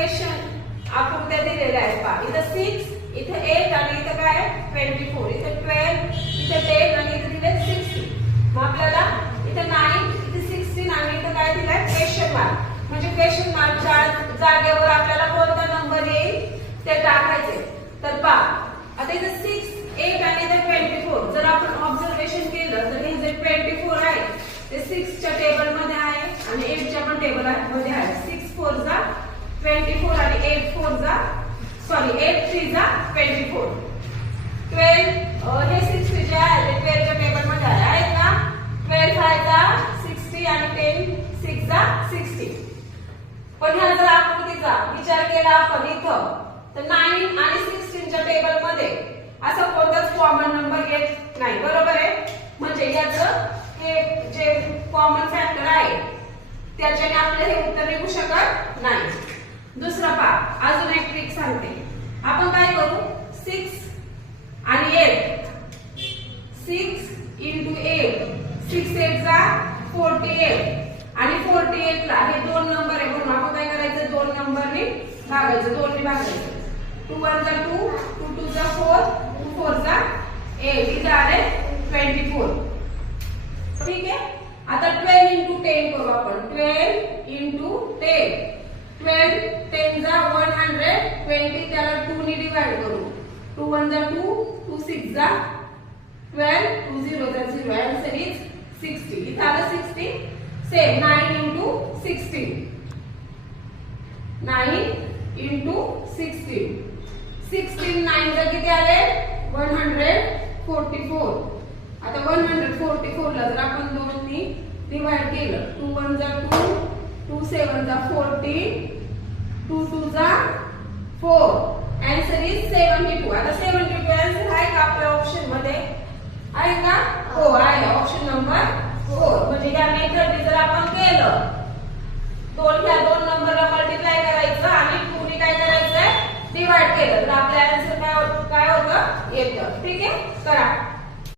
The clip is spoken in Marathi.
क्वेश्चन आकृत्या दिलेल्या आहेत पहा. इथं 6, इथं 8 आणि इथं काय आहे 24, इथं 12, इथं 10 आणि इथं दिले 60. मग आपल्याला इथं 9, इथं 16 आणि इथं काय दिलंय क्वेश्चन मार्क. म्हणजे क्वेश्चन मार्कच्या जागेवर आपल्याला कोणता नंबर येईल ते टाकायचे. तर पहा आता इथं 6, 8 आणि इथं 24 जर आपण ऑब्झर्वेशन केलं तर हे जे 24 आहे ते 6 च्या टेबल मध्ये आहे आणि 8 च्या पण टेबल मध्ये आहे. 6 4 जा 24 आणि 8 4 जा 8 3 जा 24. 12 हे 60 जे आहे ते 12 च्या टेबल मध्ये आहे का. 12 5 जा 60 आणि 10 6 जा 60. पण ह्या जर आकृतीचा विचार केला आपण इथं तर 9 आणि 16 च्या टेबल मध्ये असं कोणताच कॉमन नंबर येत नाही. बरोबर आहे. म्हणजे याचं हे जे कॉमन फॅक्टर आहे त्याच्याने आपल्याला हे उत्तर निघू शकत नाही. दुसरा पहा अजून एक ट्रिक सांगते. आपण काय करू 6 आणि 8 6 × 8 6 8 जा 48 आणि 48 ला हे दोन नंबर आहे म्हणून आपण काय करायचं दोन नंबरने भागायचं. 2 ने भागायचं. 2 1 जा 2 2 2 जा 4 2 4 जा 8 इथे आले 24. ठीक आहे. आता 12 × 10 करू आपण. 12 × 10 12 10 जा 120 त्याला 2 ने डिवाइड करू. 2 1 जा 2 2 6 जा 12 2 0 जा 0. Answer is 60. इथे आलं 60. सेम 9 × 16 9 × 16 16 9 जा किती आले 144. आता 144 ला जर आपण 2 ने डिवाइड केलं 2 1 जा 2 2 7 जा 14 2 2 जा 4. Answer is 72. आता 72 आन्सर आहे का आपल्या ऑप्शन मध्ये आहे का. हो आहे. Option number 4. म्हणजे या मेथडने जर आपण केलं ह्या दोन नंबरला मल्टिप्लाय करायचं आणि 2 ने काय करायचं डिवाइड केलं तर आपल्या आन्सर काय होतं येतं. ठीक आहे.